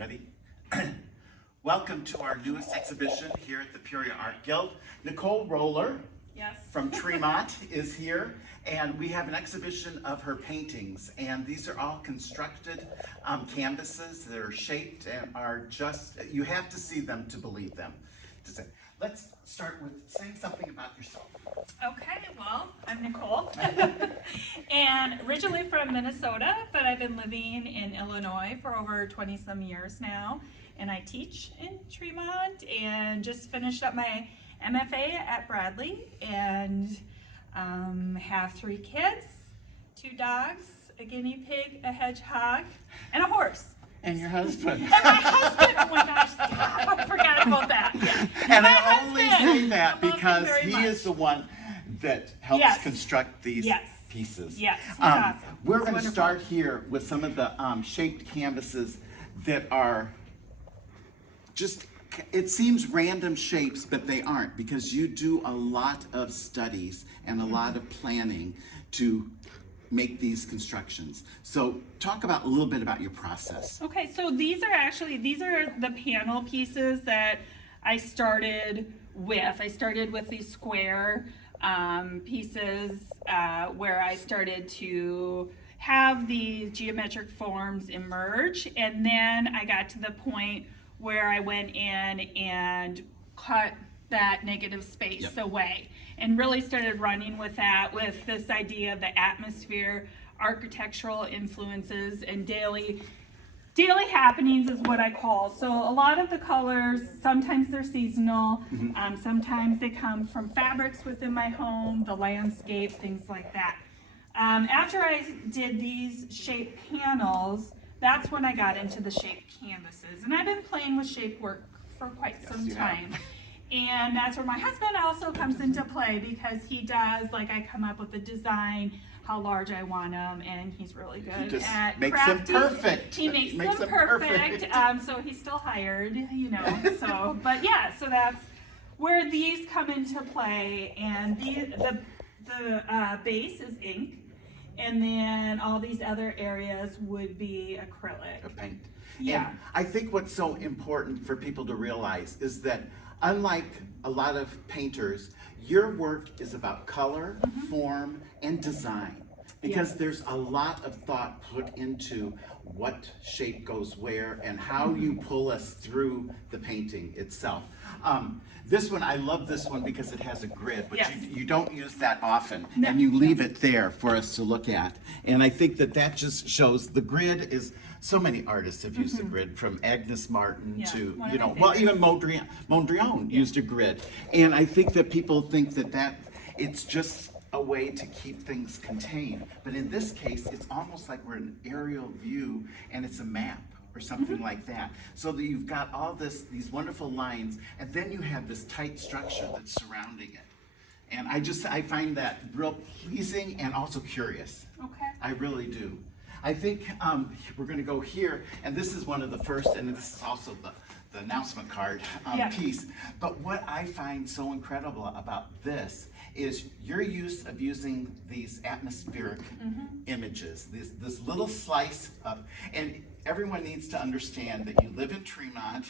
Ready? Welcome to our newest exhibition here at the Peoria Art Guild. Nicole Yes. from Tremont is here, and we have an exhibition of her paintings, and these are all constructed canvases that are shaped and are just, you have to see them to believe them. Let's start with saying something about yourself. Okay, well, I'm Nicole, and originally from Minnesota, but I've been living in Illinois for over 20 some years now, and I teach in Tremont and just finished up my MFA at Bradley, and have 3 kids, 2 dogs, a guinea pig, a hedgehog, and a horse. And your husband. And my husband, oh my gosh, I forgot about that. Yeah. And My I only husband. say that I love him because very he much. is the one that helps Yes. construct these Yes. pieces. Yes, he's awesome. We're He's going to wonderful. start here with some of the shaped canvases that are just, it seems random shapes, but they aren't, because you do a lot of studies and a lot of planning to make these constructions. So talk about a little bit about your process. Okay, so these are the panel pieces that I started with. I started with these square pieces where I started to have these geometric forms emerge, and then I got to the point where I went in and cut that negative space Yep. away and really started running with that, with this idea of the atmosphere, architectural influences, and daily happenings is what I call. So a lot of the colors, sometimes they're seasonal, sometimes they come from fabrics within my home, the landscape, things like that. After I did these shaped panels, that's when I got into the shaped canvases. And I've been playing with shape work for quite some you have. time. And that's where my husband also comes into play, because he does, like, I come up with the design, how large I want them, and he's really good just at makes them crafty. perfect. He makes them perfect. So he's still hired, you know. So, but yeah, so that's where these come into play. And the base is ink, and then all these other areas would be acrylic. A paint. Yeah. And I think what's so important for people to realize is that unlike a lot of painters, your work is about color, form, and design. Because Yes. there's a lot of thought put into what shape goes where and how you pull us through the painting itself. This one, I love this one because it has a grid, which Yes. you don't use that often, No. and you leave it there for us to look at. And I think that just shows the grid is, so many artists have used the grid, from Agnes Martin Yeah, to, one you of know, my well, favorites. even Mondrian used a grid. And I think that people think that it's just a way to keep things contained. But in this case, it's almost like we're in an aerial view and it's a map or something like that. So that you've got all these wonderful lines, and then you have this tight structure that's surrounding it. And I find that real pleasing and also curious. Okay. I really do. I think we're going to go here, and this is one of the first, and this is also the announcement card Yeah. piece. But what I find so incredible about this is your use of using these atmospheric images, this little slice of, and everyone needs to understand that you live in Tremont,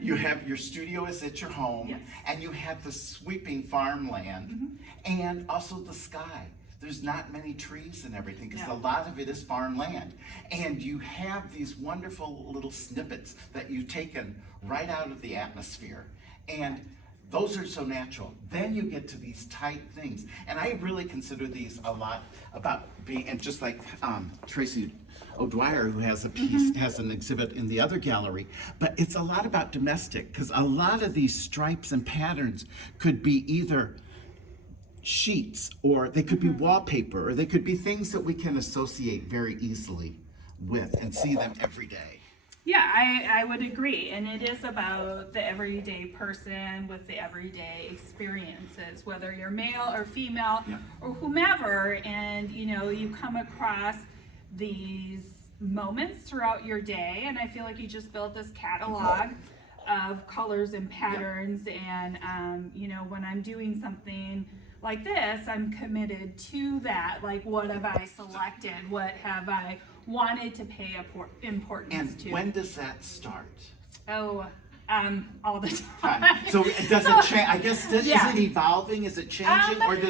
you have, your studio is at your home, Yes. and you have the sweeping farmland, and also the sky. There's not many trees and everything, because No. a lot of it is farmland. And you have these wonderful little snippets that you've taken right out of the atmosphere. And those are so natural. Then you get to these tight things. And I really consider these a lot about being, and just like Tracy O'Dwyer, who has a piece, has an exhibit in the other gallery, but it's a lot about domestic, because a lot of these stripes and patterns could be either sheets, or they could be wallpaper, or they could be things that we can associate very easily with and see them every day. Yeah, I would agree. And it is about the everyday person with the everyday experiences, whether you're male or female Yeah. or whomever. And, you know, you come across these moments throughout your day. And I feel like you just built this catalog of colors and patterns. And, you know, when I'm doing something like this, I'm committed to that. Like, what have I selected? What have I wanted to pay importance And to. when does that start? Oh, all the time. So does it change? I guess, Yeah. is it evolving? Is it changing? Or Um,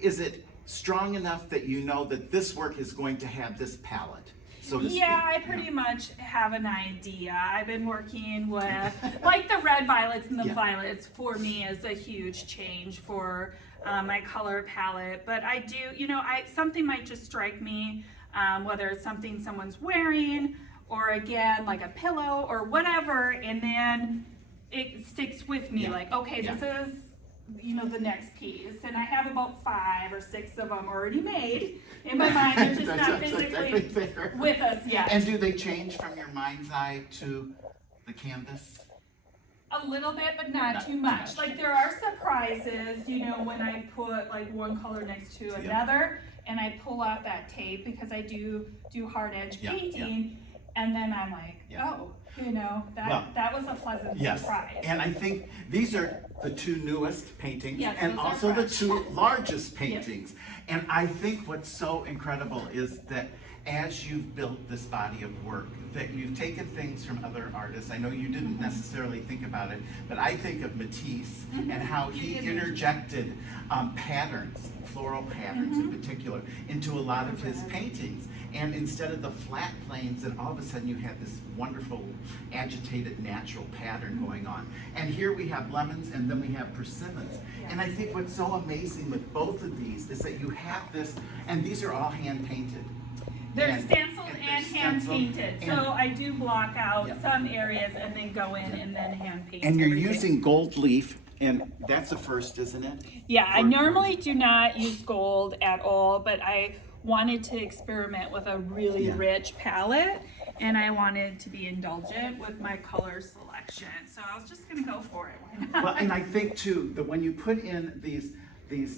is it strong enough that you know that this work is going to have this palette, so to speak? Yeah, I pretty much have an idea. I've been working with, like the red violets and the Yeah. violets for me is a huge change for my color palette. But I do, something might just strike me, whether it's something someone's wearing or again, like a pillow or whatever, and then it sticks with me Yeah. like, okay, Yeah. this is the next piece, and I have about 5 or 6 of them already made in my mind. They're just not That's physically exactly fair. with us yet. And do they change from your mind's eye to the canvas? A little bit, but not Not too too much. much. Like there are surprises, when I put like one color next to another, and I pull out that tape because I do hard edge Yeah, painting, and then I'm like, Yeah. oh, Well, that was a pleasant Yes, surprise. and I think these are the 2 newest paintings, Yes, and those are also the fresh. 2 largest paintings. And I think what's so incredible is that as you've built this body of work, that you've taken things from other artists. I know you didn't necessarily think about it, but I think of Matisse and how he interjected patterns, floral patterns in particular, into a lot of his paintings. And instead of the flat planes, and all of a sudden you have this wonderful agitated natural pattern going on. And here we have lemons, and then we have persimmons. And I think what's so amazing with both of these is that you have this, and these are all hand painted. They're And- stenciled and they're and hand stenciled, painted, and- so I do block out Yeah. some areas and then go in and then hand paint. And you're everything. using gold leaf, and that's the first, isn't it? Yeah, I For- normally do not use gold at all, but I wanted to experiment with a really Yeah. rich palette, and I wanted to be indulgent with my color selection, so I was just gonna go for it. Why not? Well, and I think too, that when you put in these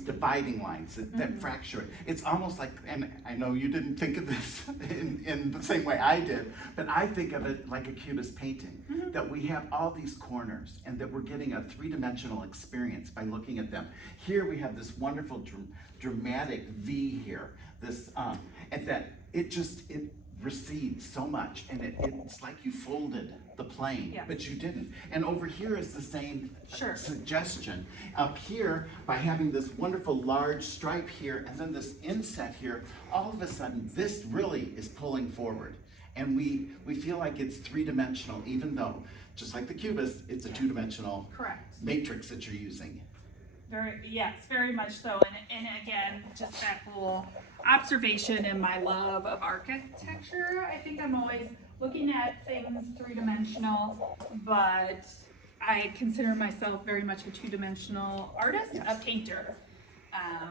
dividing lines that fracture it, it's almost like, and I know you didn't think of this in the same way I did, but I think of it like a cubist painting, that we have all these corners and that we're getting a 3-dimensional experience by looking at them. Here we have this wonderful dramatic V here, this, and that it recedes so much, and it's like you folded the plane, Yeah. but you didn't. And over here is the same Sure. suggestion. Up here, by having this wonderful large stripe here, and then this inset here, all of a sudden, this really is pulling forward. And we feel like it's 3-dimensional, even though, just like the cubist, it's a 2-dimensional Correct. matrix that you're using. Yes, very much so, and again, just that whole observation and my love of architecture. I think I'm always looking at things 3-dimensional, but I consider myself very much a 2-dimensional artist, Yes. a painter.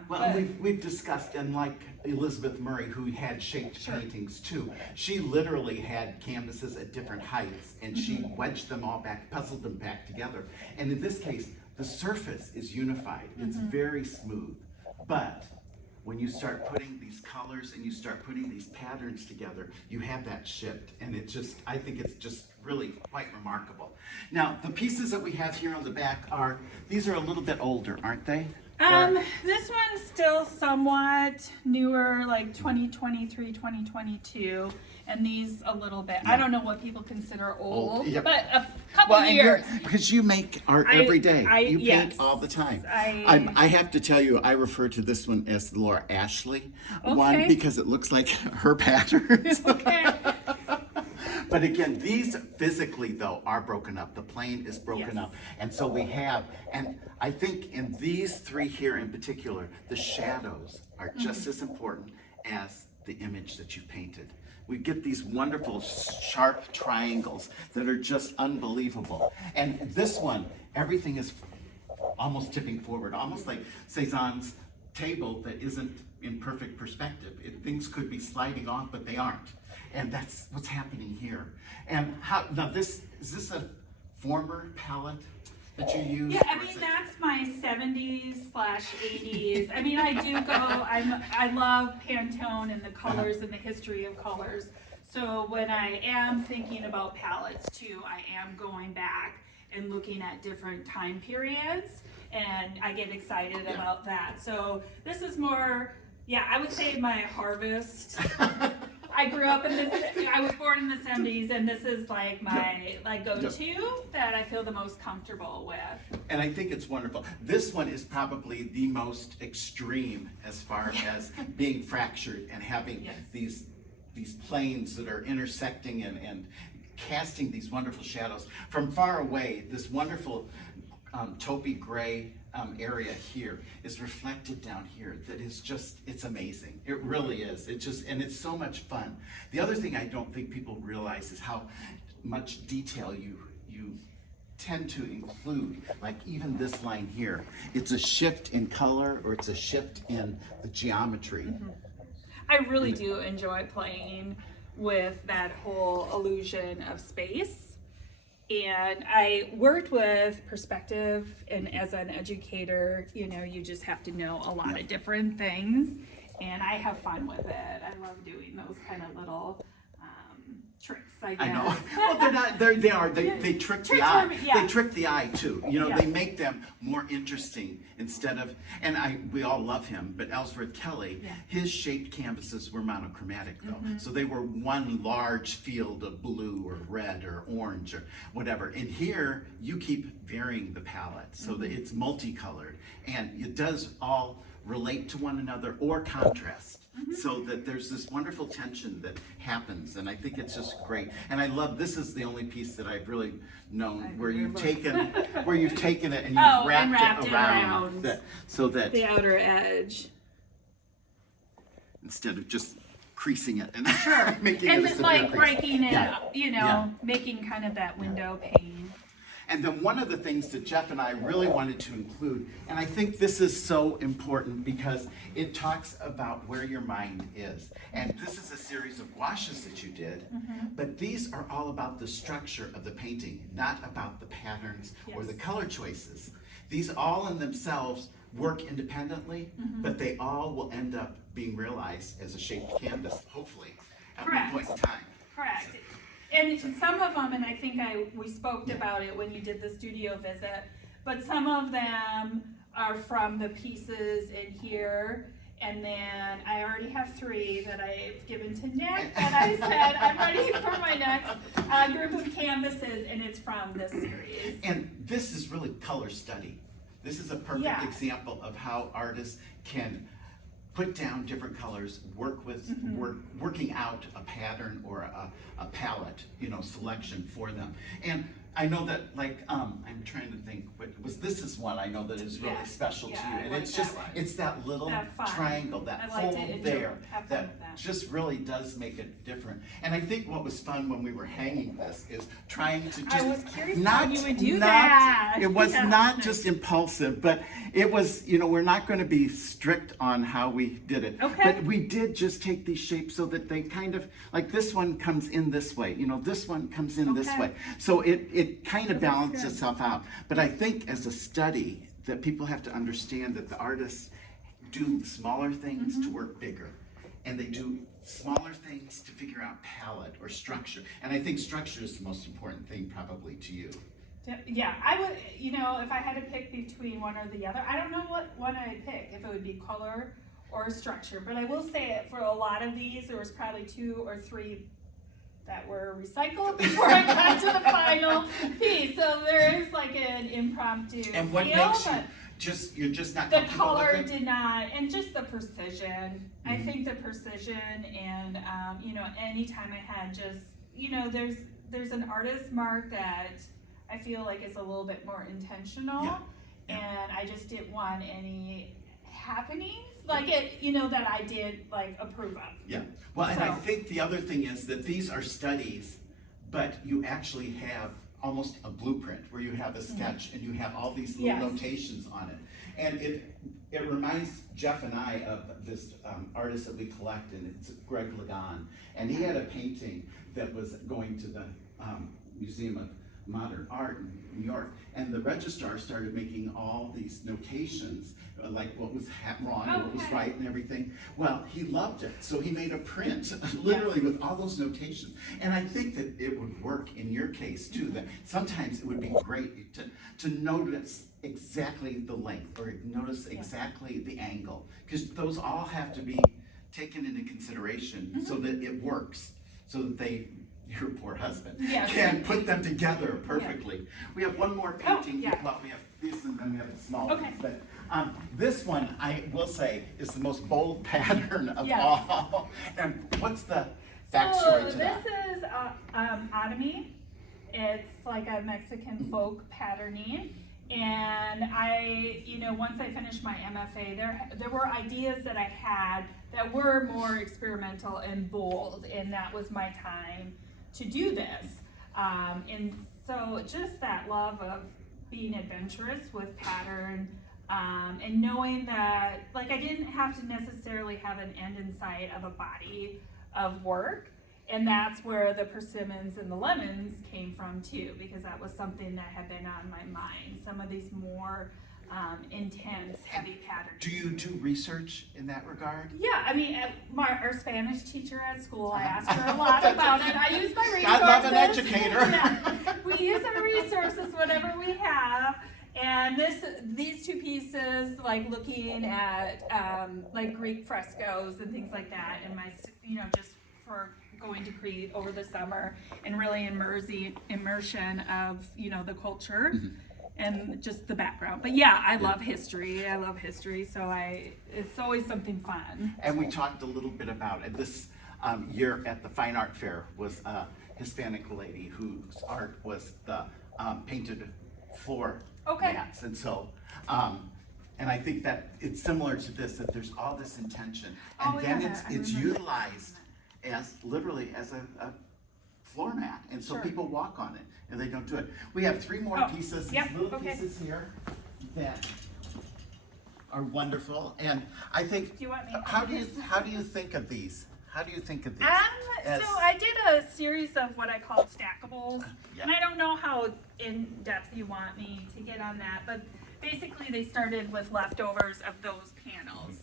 Well, But- we've discussed, and like Elizabeth Murray, who had shaped Sure. paintings too, she literally had canvases at different heights, and she wedged them all back, puzzled them back together. And in this case, the surface is unified. It's very smooth. But when you start putting these colors and you start putting these patterns together, you have that shift. And I think it's just really quite remarkable. Now, the pieces that we have here on the back these are a little bit older, aren't they? This one's still somewhat newer, like 2023, 2022, and these a little bit. I don't know what people consider old, Yep. but a couple and years. because you make art I- every day. You yes. paint all the time. I have to tell you, I refer to this one as the Laura Ashley one Okay. because it looks like her patterns. Okay. But again, these physically though are broken up. The plane is broken Yes. up. And so we have, and I think in these 3 here in particular, the shadows are just as important as the image that you painted. We get these wonderful sharp triangles that are just unbelievable. And this one, everything is almost tipping forward, almost like Cézanne's table that isn't in perfect perspective. Things could be sliding off, but they aren't. And that's what's happening here. And now is this a former palette that you use? Yeah, I or mean is it- that's my 70s/80s. I mean I do go. I love Pantone and the colors and the history of colors. So when I am thinking about palettes too, I am going back and looking at different time periods, and I get excited Yeah. about that. So this is more, yeah, I would say my harvest I grew up in this, I was born in the 70s, and this is like my go-to that I feel the most comfortable with. And I think it's wonderful. This one is probably the most extreme as far as being fractured and having these planes that are intersecting and casting these wonderful shadows. From far away, this wonderful taupey gray area here is reflected down here. That is just, it's amazing. It really is. And it's so much fun. The other thing I don't think people realize is how much detail you tend to include. Like even this line here, it's a shift in color or it's a shift in the geometry. Mm-hmm. I really do enjoy playing with that whole illusion of space. And I worked with perspective, and as an educator, you just have to know a lot of different things, and I have fun with it. I love doing those kind of little tricks, I guess. I know. Well, they're not. They trick the eye. They trick the eye too. They make them more interesting instead of. And we all love him, but Ellsworth Kelly, his shaped canvases were monochromatic though, so they were one large field of blue or red or orange or whatever. And here you keep varying the palette so that it's multicolored, and it does all relate to one another or contrast. So that there's this wonderful tension that happens, and I think it's just great. And I love, this is the only piece that I've really known where you've taken it and you've wrapped it around so that the outer edge, instead of just creasing it and making and it a then severe crease. breaking it up, making kind of that window pane. And then one of the things that Jeff and I really wanted to include, and I think this is so important because it talks about where your mind is. And this is a series of gouaches that you did, but these are all about the structure of the painting, not about the patterns or the color choices. These all in themselves work independently, but they all will end up being realized as a shaped canvas, hopefully, at one point in time. Correct. And some of them, and I think we spoke about it when you did the studio visit, but some of them are from the pieces in here, and then I already have 3 that I've given to Nick, and I said I'm ready for my next group of canvases, and it's from this series. And this is really color study. This is a perfect example of how artists can put down different colors, working out a pattern or a palette, selection for them. And I know that, I'm trying to think, this is one I know that is really special to you. And it's just, it's that little triangle, that fold there, that just really does make it different. And I think what was fun when we were hanging this is trying to just, I was curious how you would do that. It was not just impulsive, but it was, we're not going to be strict on how we did it. Okay. But we did just take these shapes so that they kind of, like this one comes in this way, this one comes in this way. So it kind of balances itself out. But I think as a study that people have to understand that the artists do smaller things to work bigger. And they do smaller things to figure out palette or structure. And I think structure is the most important thing probably to you. Yeah, I would, if I had to pick between one or the other, I don't know what one I'd pick, if it would be color or structure. But I will say for a lot of these, there was probably 2 or 3 that were recycled before I got to the final piece. So there is like an impromptu And what feel, makes you're just not the comfortable color with it? did not, and just the precision. I think the precision, and anytime I had just, there's an artist mark that I feel like is a little bit more intentional, and I just didn't want any happenings like it, that I did approve of. Yeah. Well, and I think the other thing is that these are studies, but you actually have almost a blueprint where you have a sketch and you have all these little notations on it. And it reminds Jeff and I of this artist that we collect, and it's Greg Lagan. And he had a painting that was going to the Museum of Modern Art in New York, and the registrar started making all these notations, like what was wrong, what was right, and everything. Well, he loved it, so he made a print, literally with all those notations. And I think that it would work in your case too. That sometimes it would be great to notice exactly the length, or notice exactly the angle, because those all have to be taken into consideration so that it works, so that your poor husband, Yes. can put them together perfectly. We have one more painting. yeah. Well, we have this and then we have a small Okay. one. But this one, I will say, is the most bold pattern of Yes. all. And what's the backstory to that? This is Ottomy. It's like a Mexican folk patterning. And once I finished my MFA, there were ideas that I had that were more experimental and bold, and that was my time to do this. And so just that love of being adventurous with pattern, and knowing that, like, I didn't have to necessarily have an end in sight of a body of work. And that's where the persimmons and the lemons came from too, because that was something that had been on my mind. Some of these more intense, heavy patterns. Do you do research in that regard? Yeah, I mean, our Spanish teacher at school, I asked her a lot about it. I use my resources. I love an educator. Yeah, we use our resources, whatever we have. And these two pieces, like looking at like Greek frescoes and things like that, and just for going to Crete over the summer and really immersion of the culture and just the background. But yeah, I love history. So it's always something fun. And we talked a little bit about it. This year at the Fine Art Fair was a Hispanic lady whose art was the painted floor mats. And so, and I think that it's similar to this, that there's all this intention. And then it's utilized as literally as a floor mat. And so people walk on it and they don't do it. We have three more pieces, these little pieces here that are wonderful. And I think, Do you want me how do you think of these? How do you think of these? So I did a series of what I call stackables, and I don't know how in depth you want me to get on that, but basically they started with leftovers of those panels.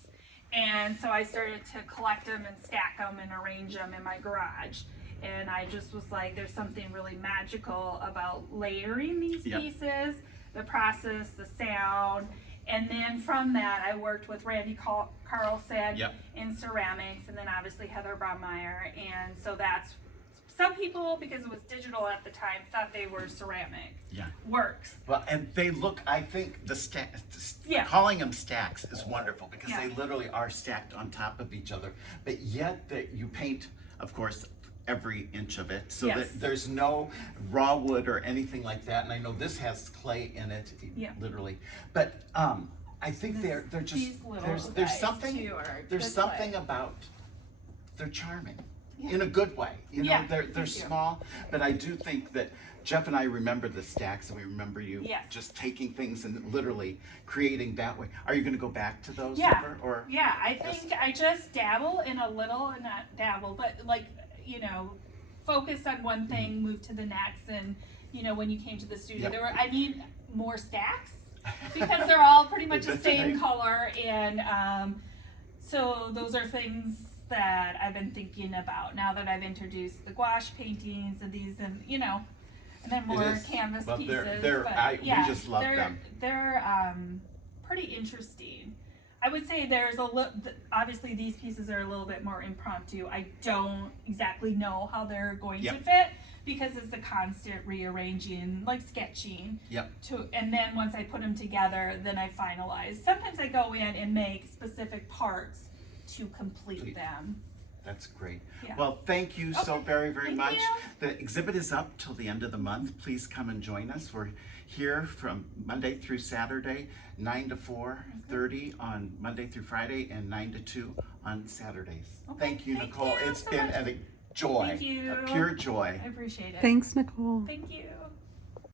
And so I started to collect them and stack them and arrange them in my garage. And I just was like, there's something really magical about layering these pieces, the process, the sound. And then from that, I worked with Randy Carlson in ceramics, and then obviously Heather Braunmeyer. And so that's, some people, because it was digital at the time, thought they were ceramic works. Well, and they look, I think calling them stacks is wonderful, because they literally are stacked on top of each other. But yet that you paint, of course, every inch of it, so that there's no raw wood or anything like that. And I know this has clay in it, literally. But I think they're just there's something about, they're charming in a good way. They're small, but I do think that Jeff and I remember the stacks, and we remember you just taking things and literally creating that way. Are you going to go back to those ever? Or I think I just dabble in a little, and not dabble, but like, focus on one thing, move to the next. And when you came to the studio, I need more stacks because they're all pretty much the same color, and so those are things that I've been thinking about now that I've introduced the gouache paintings and these, and and then more canvas pieces. We just love them. They're pretty interesting. I would say there's obviously these pieces are a little bit more impromptu. I don't exactly know how they're going to fit, because it's a constant rearranging, like sketching. And then once I put them together, then I finalize. Sometimes I go in and make specific parts to complete them. That's great. Well, thank you so very, very much. The exhibit is up till the end of the month. Please come and join us. We're here from Monday through Saturday, 9 to 4:30 on Monday through Friday, and 9 to 2 on Saturdays. Thank you, Nicole. It's been a joy, a pure joy. I appreciate it. Thanks, Nicole. Thank you.